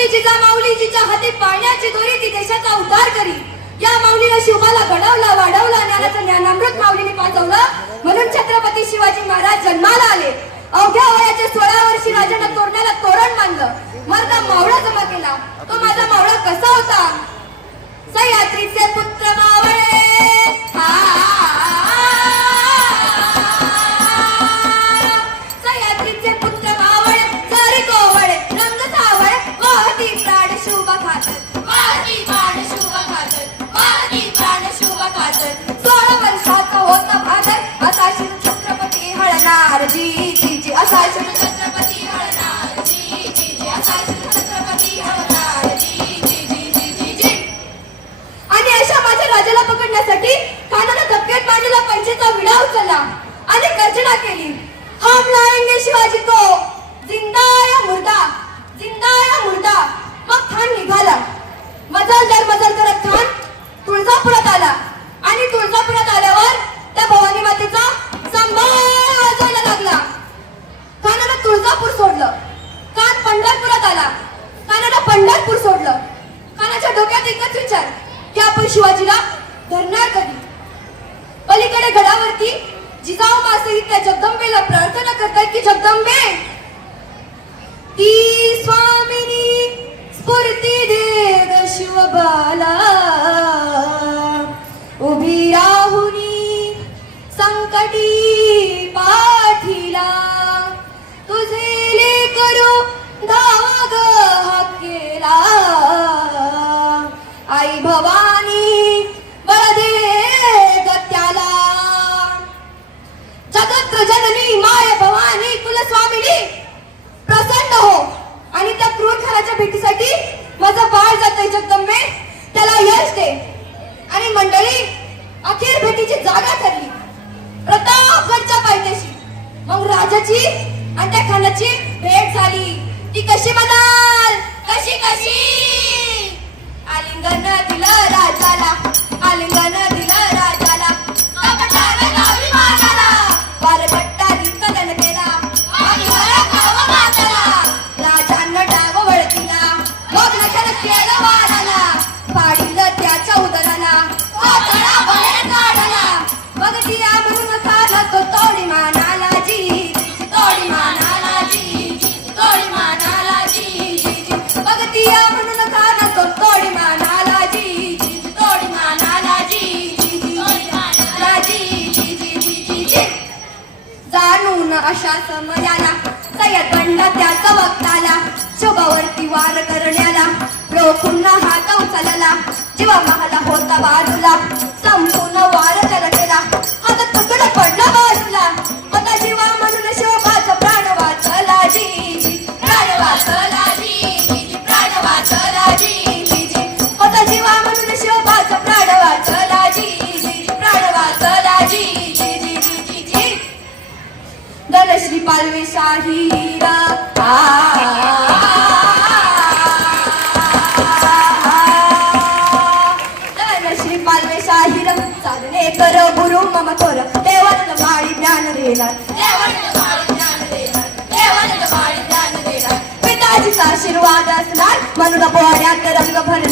धरती जिजा माऊली जिच्या हाती पाण्याची दोरी ती देशाचा उद्धार करी. या माऊलीला शिवबाला घडवला वाढवला ज्ञानाचं ज्ञानामृत माऊलीने पाजवलं. म्हणून छत्रपती शिवाजी महाराज जन्माला आले. अवघ्या वयाचे सोळा वर्षी राजानं तोरण्याला तोरण बांधलं. मरता मावळा जमा केला. तो माझा मावळा कसा होता? सह्याद्रीचे पुत्र मा हळणार जी जी जी असा छत्रपती हळणार जी जी जी असा छत्रपती हळणार जी जी जी जी जी जी आणि अशा माझ्या राजाला पकडण्यासाठी खानानं धपक्यात मांडलेला पंचेचा विडा उचलला आणि गर्जना केली. हम लाएंगे शिवाजी को. जिंदा या मुर्दा. कानाला सोडलं. कान पंढरपुरात आला. कानाला पंढरपूर सोडलं. कानाच्या डोक्यात एकच विचार की आपण शिवाजीला धरणार कधी? पलीकडे गडावरती जिजाऊ मासे त्या जगदंबेला प्रार्थना करतात की जगदंबे ती स्वामिनी स्फूर्ती दे ग शिवबाला आई वरदे गत्याला. दे जगत्र जननी माय भवानी कुलस्वामिनी प्रसन्न हो. आणि त्या क्रूर खानाच्या भेटीसाठी माझं बाळ जाते जगदंबे त्याला यश दे. आणि मंडळी अखेर भेटीची जागा ठरली. प्रतापगडच्या पायथ्याशी. मग राजाची आणि त्या खानाची भेट झाली. ती कशी म्हणाल? कशी कशी? आलिंगन दिला. आलिंगन जाणून अशा समयाला सय्यद बंड त्याचा वक्ताला शोभावरती वार करण्याला रोखून हात उचलला जीवा महाला होता बाजूला. धनश्री पालवे शाहीरा धनश्री पालवे शाहीर चालणे कर गुरु मम कर. देवान माळी ज्ञान देणार. माळी ज्ञान देणार. माळी ज्ञान देणार. पिताजीचा आशीर्वाद असणार. म्हणून पोड्यात रंग भरणार.